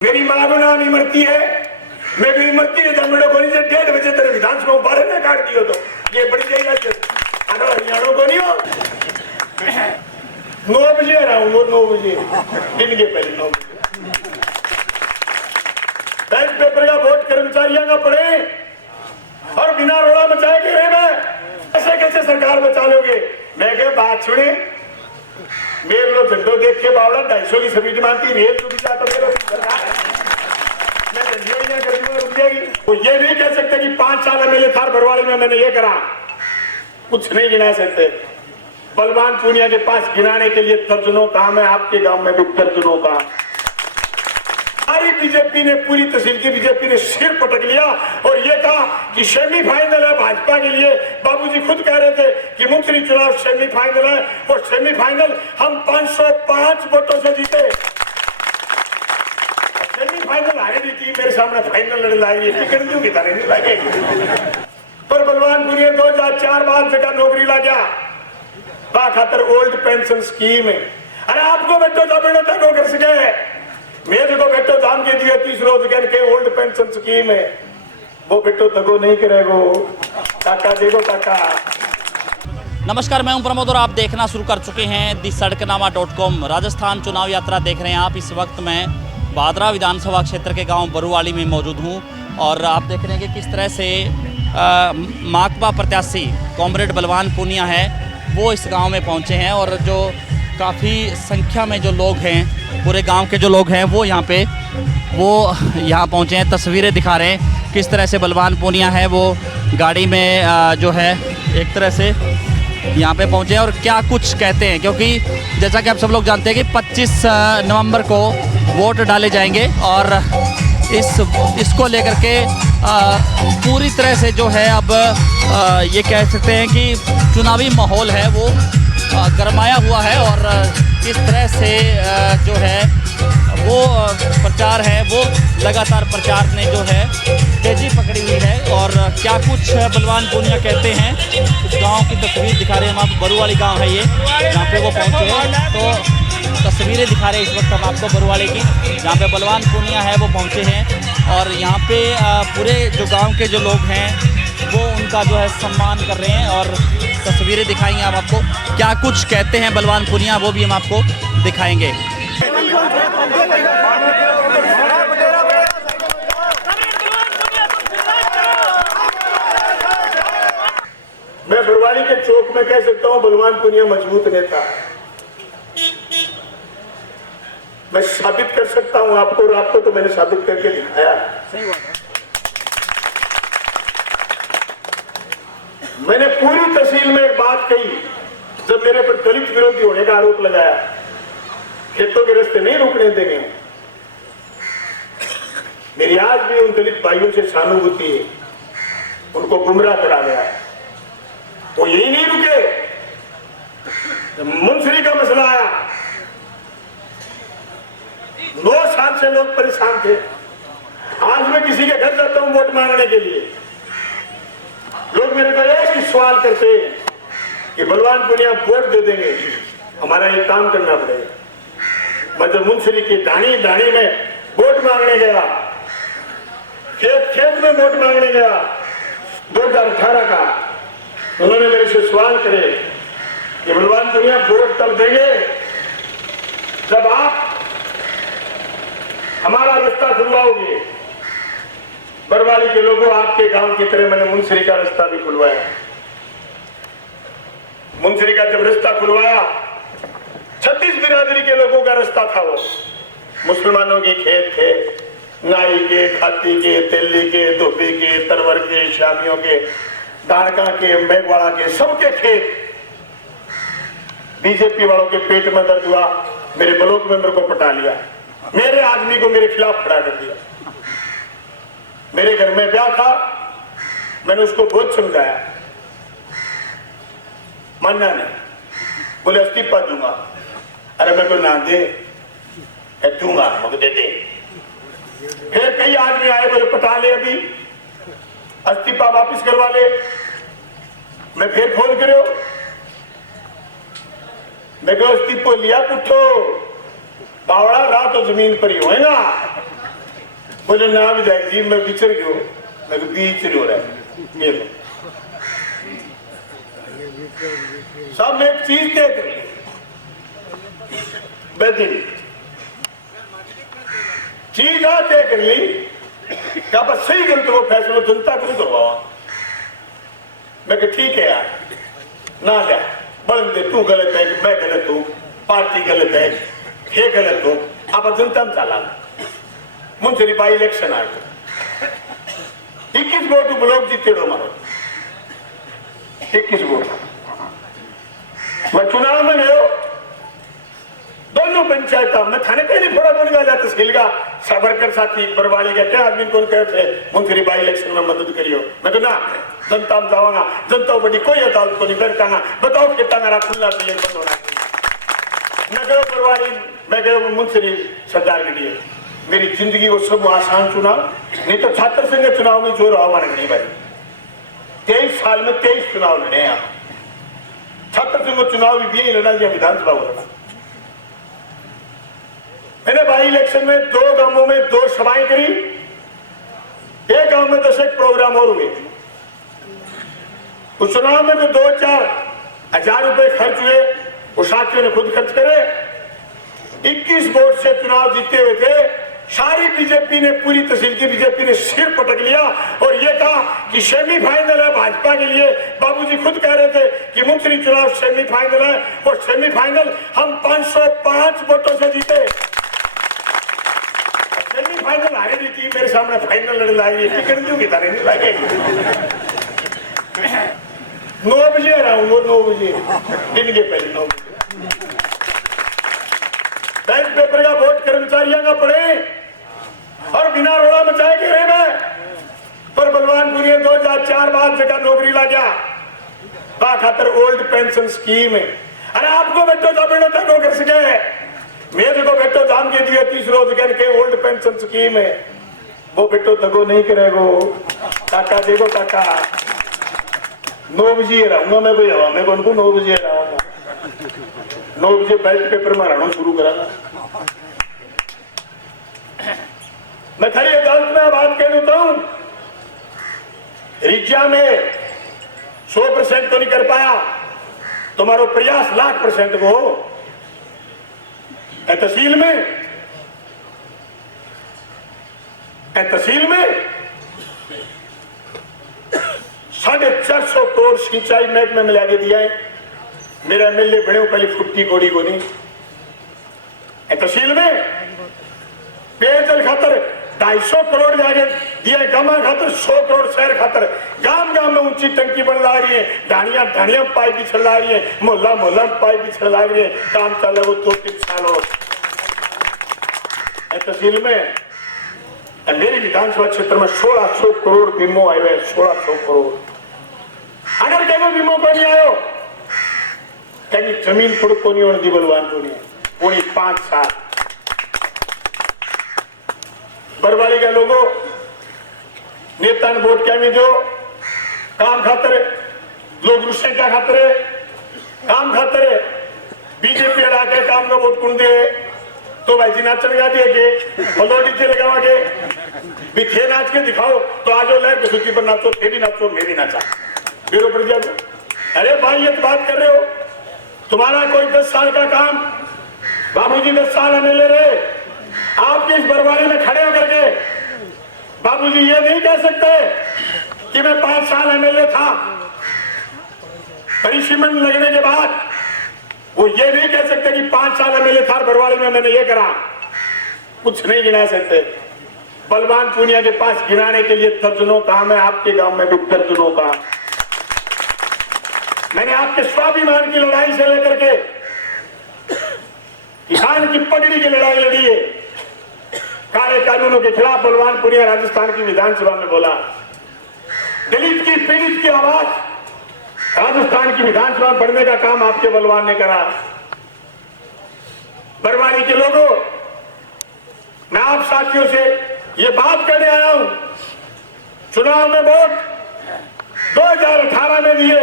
मेरी माँ को नाम इमरती है, मैं भी इमरती है। जब मेरे को 1:30 बजे तेरे विधानसभा बारे में काट दियो तो ये बड़ी जाएगा। हरियाणा को नहीं हो 9 बजे आ रहा हूँ, वो 9 बजे दिन के पहले 9 बजे बैंक पेपर का वोट कर्मचारियों का पड़े और बिना रोड़ा मचाए के मैं ऐसे कैसे सरकार बचा लोगे। मैं क्या बात सुने, मेरे लोग झंडो देख के बावड़ा 250 की स्पीड मारती रेल रुक जाता मैं झंडियों कर दूंगा रुक जाएगी। वो ये नहीं कह सकते कि 5 साल मेरे थार बरवाड़ी में मैंने ये करा, कुछ नहीं गिना सकते। बलवान पूनिया के पास गिनाने के लिए दर्जनों काम है, आपके गांव में भी दर्जनों का। सारी बीजेपी ने, पूरी तहसील की बीजेपी ने सिर पटक लिया और ये कहा कि सेमीफाइनल है भाजपा के लिए। बाबूजी खुद कह रहे थे कि मुख्यमंत्री चुनाव सेमीफाइनल है और सेमीफाइनल हम 505 वोटों से जीते। सेमीफाइनल हारेगी टीम मेरे सामने फाइनल लड़ लाएगी, टिकट क्यों की तरह नहीं लगेगी। पर बलवान पूनिया 2004 बाद जगह नौकरी ला गया खातर ओल्ड पेंशन स्कीम है। अरे आपको बेटो जा बेटो तक कर सके, मेरे को बेटो दाम के दिए 30 रोजगार के ओल्ड पेंशन स्कीम है, वो बेटो तको नहीं करेगो। काका देखो काका। नमस्कार, मैं हूं प्रमोद और आप देखना शुरू कर चुके हैं दी-सड़कनामा.com। राजस्थान चुनाव यात्रा देख रहे हैं आप। इस वक्त मैं भादरा विधानसभा क्षेत्र के गांव बरुवाली में मौजूद हूं और आप देख रहे हैं कि किस तरह से माकपा प्रत्याशी कॉमरेड बलवान पूनिया है वो इस गांव में पहुंचे हैं और जो काफ़ी संख्या में जो लोग हैं, पूरे गांव के जो लोग हैं वो यहाँ पहुँचे हैं। तस्वीरें दिखा रहे हैं किस तरह से बलवान पूनिया है वो गाड़ी में जो है एक तरह से यहाँ पे पहुँचे और क्या कुछ कहते हैं, क्योंकि जैसा कि आप सब लोग जानते हैं कि 25 नवंबर को वोट डाले जाएंगे और इसको लेकर के पूरी तरह से जो है अब ये कह सकते हैं कि चुनावी माहौल है वो गरमाया हुआ है और किस तरह से जो है वो प्रचार है वो लगातार प्रचार ने जो है तेज़ी पकड़ी हुई है। और क्या कुछ बलवान पूनिया कहते हैं, इस गांव की तस्वीर दिखा रहे हैं हम आपको। बरुवाली गांव है ये, जहाँ पे वो पहुंचे हैं, तो तस्वीरें दिखा रहे हैं इस वक्त हम आपको बरुवाली की, जहाँ पे बलवान पूनिया है वो पहुंचे हैं और यहाँ पे पूरे जो गाँव के जो लोग हैं वो उनका जो है सम्मान कर रहे हैं और तस्वीरें दिखाएंगे हम आपको। क्या कुछ कहते हैं बलवान पूनिया वो भी हम आपको दिखाएंगे। मैं बरुवाली के चौक में कह सकता हूं बलवान पूनिया मजबूत नेता। मैं साबित कर सकता हूं आपको और आपको तो मैंने साबित करके दिखाया। सही बात है। मैंने पूरी तहसील में एक बात कही, जब मेरे पर दलित विरोधी होने का आरोप लगाया, खेतों के रास्ते नहीं रुकने देंगे। मेरी आज भी उन दलित भाइयों से सहानुभूति है, उनको गुमराह करा गया है। वो यही नहीं रुके, मुंसरी का मसला आया, 9 साल से लोग परेशान थे। आज मैं किसी के घर जाता हूं वोट मांगने के लिए, लोग मेरे को एक ही सवाल करते हैं कि बलवान पूनिया वोट दे देंगे, हमारा ये काम करना पड़ेगा। मैं जब मुंसरी की ढाणी में वोट मांगने गया, खेत में वोट मांगने गया 2018 का, उन्होंने मेरे से सवाल करे कि बलवान पूनिया वोट तब देंगे जब आप हमारा रास्ता खुलवाओगे। बरवाली के लोगों, आपके गांव की तरह मैंने मुंसरी का रास्ता भी खुलवाया। मुंसरी का जब रास्ता खुलवाया, 36 बिरादरी के लोगों का रास्ता था वो। मुसलमानों के खेत थे, नाई के, खाती के, तेली के, धोबी के, तरवर के, शामियों के, दाड़का के, मेघवाड़ा के, सबके खेत। बीजेपी वालों के पेट में दर्द हुआ, मेरे ब्लॉक मेंबर को पटा लिया, मेरे आदमी को मेरे खिलाफ खड़ा कर दिया। मेरे घर में ब्याह था, मैंने उसको बहुत समझाया, मानना नहीं, बोले इस्तीफा दूंगा। अरे मैं को ना दे, दूंगा, मुझे दे दे। फिर कई आदमी आए, बोले पटा ले, अभी इस्तीफा वापिस करवा ले। मैं फिर फोन करो, मैं को इस्तीफा लिया पुठो बावड़ा रहा तो जमीन पर ही होएगा। बोले ना विधायक जी मैं बिछड़ गयो, मैं बीच हो रहा है ये सब में एक चीज देख रही बेहतरीन चीज आ देख ली क्या बस सही गलत वो फैसला जनता को करवाओ। मैं कहा ठीक है यार ना ले बन दे, तू गलत है मैं गलत हूं, पार्टी गलत है ये गलत हो, अब जनता में चला मुंसरी बाई इलेक्शन आ 21 वोट ब्लॉक जीते डो मारो 21 वोट। मैं चुनाव में गयो दोनों पंचायत में थाने कहीं नहीं फोड़ा बोल गया तहसील का साबरकर साथी परवाली का क्या आदमी कौन कहे थे मुंसरी बाई इलेक्शन में मदद करियो। मैं तो ना जनता में जाऊंगा, जनता बड़ी कोई अदालत को नहीं बैठता ना, बताओ कितना मेरा खुलना चाहिए बंद होना चाहिए। मैं गयो परवाली, मैं गयो मुंसरी सरदार के लिए, मेरी जिंदगी वो सब आसान चुनाव नहीं तो छात्र संघ चुनाव में जो रहा हमारे नहीं भाई 23 साल में 23 चुनाव लड़े आप छात्र संघ चुनाव भी यही लड़ा दिया विधानसभा लड़ा। मैंने बाई इलेक्शन में 2 गांवों में 2 सभाएं करी, एक गांव में 10 प्रोग्राम और हुए। उस चुनाव में तो 2-4 हजार रुपए खर्च हुए, वो साथियों ने खुद खर्च करे। 21 वोट से चुनाव जीते हुए थे, सारी बीजेपी ने पूरी तहसील की बीजेपी ने सिर पटक लिया और ये कहा कि सेमीफाइनल है भाजपा के लिए। बाबूजी खुद कह रहे थे कि मुंसरी चुनाव सेमीफाइनल है और सेमीफाइनल हम 505 वोटों से जीते। सेमीफाइनल हारे दी थी मेरे सामने फाइनल लड़ लाई टिकट क्यों किता नहीं लगे 9 बजे आ रहा हूँ वो 9 बजे दिन के पहले 9 बजे बैंक पेपर का वोट कर्मचारियों का पड़े और बिना रोड़ा मचाए के रहे मैं पर बलवानपुरी 2004 बाद जगह नौकरी ला गया बा खातर ओल्ड पेंशन स्कीम है। अरे आपको बेटो जाबेड़ो तक कर सके मेरे को बेटो जाम के दिए 30 रोज के ओल्ड पेंशन स्कीम है वो बेटो दगो नहीं करेगो काका देखो काका 9 बजे रहूंगा मैं कोई हवा में उनको 9 बजे रहूंगा 9 बजे बैल्ट पेपर मारना शुरू कराना। मैं खरी अदालत में बात कह देता हूं रिज्जा में 100% तो नहीं कर पाया, तुम्हारो प्रयास 1,00,000% को हो। तहसील में 450 करोड़ सिंचाई महकमे में लाके दिया है। मेरा एमएलए बने पहले फुट्टी कोड़ी को नहीं। तहसील में पेयजल खातर 250 करोड़ जाके दिया, गामा खातर 100 करोड़, शहर खातर गांव गांव में ऊंची टंकी बन ला रही है, ढाणिया पाइप भी चल रही है, मोहल्ला पाइप भी चल रही है, काम चल वो 2-3 साल हो। तहसील में मेरे विधानसभा क्षेत्र में 1600 करोड़ बीमो आए हुए 1600 करोड़। अगर कहीं बीमो को नहीं आयो कहीं जमीन पुड़ को नहीं होने दी बलवान को नहीं पूरी 5 साल बरवाली का लोगों नेता ने वोट क्या नहीं दो काम खातर लोग रुस्से क्या खातर काम खातर बीजेपी हटा के काम का वोट कौन दे तो भाई जी नाच लगा दिए के फलो डीजे लगावा के भी थे नाच के दिखाओ तो आज लहर की सूची पर नाचो, थे भी नाचो मैं भी नाचा फिर ऊपर जाओ। अरे भाई ये बात कर रहे हो तुम्हारा कोई 10 साल का काम बाबूजी 10 साल एमएलए रहे आपके इस बरवाली में खड़े होकर के बाबूजी ये नहीं कह सकते कि मैं 5 साल एमएलए था। परिसीमन लगने के बाद वो ये नहीं कह सकते कि 5 साल एमएलए था बरवाली में मैंने ये करा, कुछ नहीं गिना सकते। बलवान पूनिया के पास गिनाने के लिए दर्जनों काम है, आपके गांव में भी दर्जनों का। मैंने आपके स्वाभिमान की लड़ाई से लेकर के किसान की पगड़ी की लड़ाई लड़ी है, काले कानूनों के खिलाफ बलवान पूनिया राजस्थान की विधानसभा में बोला, दलित की पीड़ित की आवाज राजस्थान की विधानसभा बढ़ने का काम आपके बलवान ने करा। बरवाली के लोगों मैं आप साथियों से ये बात करने आया हूं, चुनाव में वोट 2018 में दिए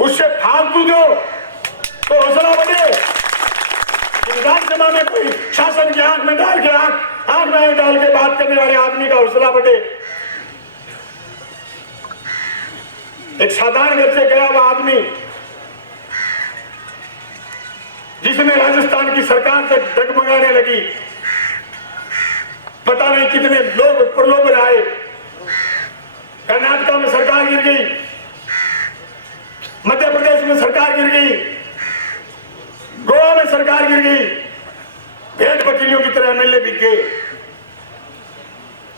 उससे फालतू दो तो हौसला बढ़े। विधानसभा में कोई शासन की आंख में डाल के आंख आंख में डाल के बात करने वाले आदमी का हौसला बढ़े। एक साधारण घर से गया हुआ आदमी जिसने राजस्थान की सरकार से डगमगाने लगी, पता नहीं कितने लोग प्रलोभन आए, कर्नाटका में सरकार गिर गई, मध्य प्रदेश में सरकार गिर गई, गोवा में सरकार गिर गई, भेड़ बकरियों की तरह एमएलए बिक गए।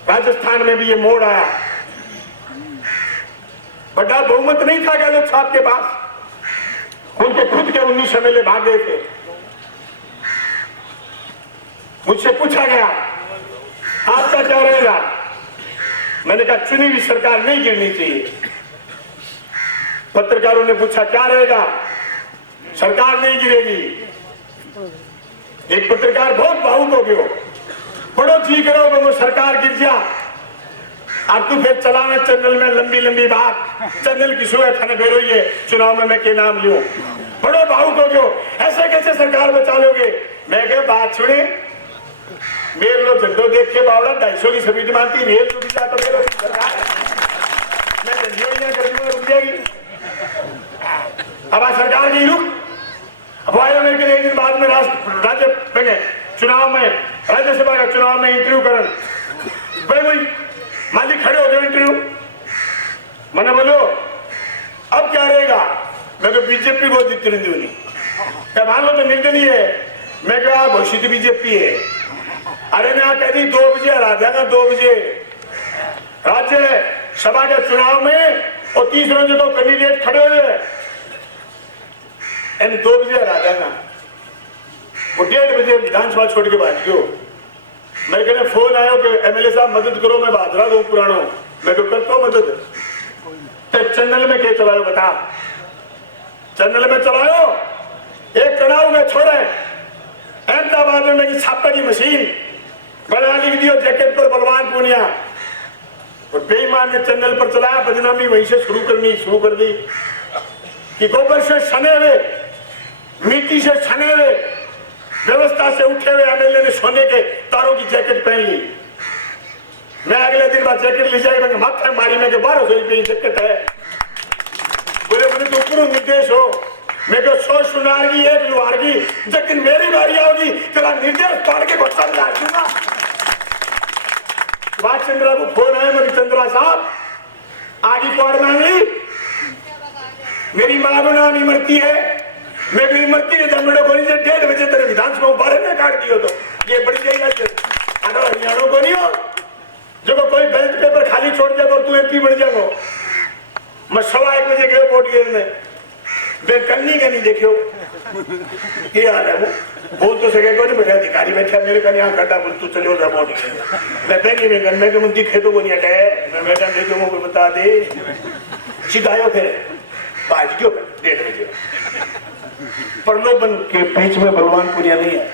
राजस्थान में भी ये मोड़ आया। बड़ा बहुमत नहीं था गहलोत साहब के पास, उनके खुद के 19 एमएलए भाग गए थे। मुझसे पूछा गया आपका क्या रहेगा, मैंने कहा चुनी हुई सरकार नहीं गिरनी चाहिए। पत्रकारों ने पूछा क्या रहेगा, सरकार नहीं गिरेगी। एक पत्रकार बहुत भावुक हो गयो, बड़ो जी करो वो सरकार गिर जा, अब तू फिर चलाना चैनल में लंबी लंबी बात, चैनल की सुबह थाने फेरो ये चुनाव में मैं के नाम लूं। बड़ो भावुक हो गयो, ऐसे कैसे सरकार बचा लोगे। मैं क्या बात सुने, मेरे लोग झंडो देख के बावड़ा 250 की सभी मानती रेल टूटी जाता मेरा सरकार मैं झंडियों कर दूंगा, रुक जाएगी। अब आज सरकार की रुक, अब आए मेरे के एक दिन बाद में राज्य चुनाव में राज्यसभा का चुनाव में इंटरव्यू करन भाई वही मालिक खड़े हो गए इंटरव्यू, मैंने बोलो अब क्या रहेगा, मैं तो बीजेपी को जीतने दूंगी। क्या मान लो तो निर्दलीय है, मैं क्या घोषित बीजेपी है। अरे मैं कह दी 2 बजे हरा देगा, 2 बजे राज्य सभा के चुनाव में और 30 रोज तो कैंडिडेट खड़े हुए इन 2 बजे हरा देगा। वो 1:30 बजे विधानसभा छोड़ के भाग गयो। मेरे कहने फोन आया कि एमएलए साहब मदद करो, मैं बादरा दो पुरानो, मैं तो करता हूँ मदद। तो चैनल में क्या चलाओ बता, चैनल में चलाओ एक कड़ाऊ में छोड़े अहमदाबाद में मेरी छापे की मशीन बना लिख दियो जैकेट पर बलवान पूनिया, और बेईमान ने चैनल पर चलाया, बदनामी वहीं से शुरू कर दी कि गोबर से सने हुए, मिट्टी से सने हुए, व्यवस्था से उठे हुए एमएलए ने सोने के तारों की जैकेट पहन ली। मैं अगले दिन बाद जैकेट ले जाए माथा मारी में 1200 रुपये जैकेट है। बोले तो ऊपर निर्देश हो, मैं तो 100 सुनार की 1 लुहार की, जब दिन मेरी बारी आओगी तेरा निर्देश पढ़ के गुस्सा दिला दूंगा। सुभाष चंद्रा को फोन आया, मेरी चंद्रा साहब आगे पढ़ मांग ली, मेरी मां को नाम इमरती है, मैं भी इमरती है जब मेरे को 1:30 बजे तेरे विधानसभा बारे में काट दियो तो ये बड़ी गई हरियाणा को नहीं हो जो कोई बैलेट पेपर खाली छोड़ जाएगा और तू एमपी बन जाएगा। मैं 1:15 बजे गए वोट गिरने, मैं कन्नी का नहीं देखियो क्या हाल है, वो बोल तो सके नहीं, मेरे अधिकारी बैठा मेरे का यहाँ खड़ा बोल तू चले जा वोट मैं बैंक में मैं तो मुझे खेतों को नहीं हटाए, मैं मैडम देखो मुझे बता दे सिखायो फिर बाज क्यों 1:30 बजे प्रलोभन के बीच में बलवान पुनिया नहीं है।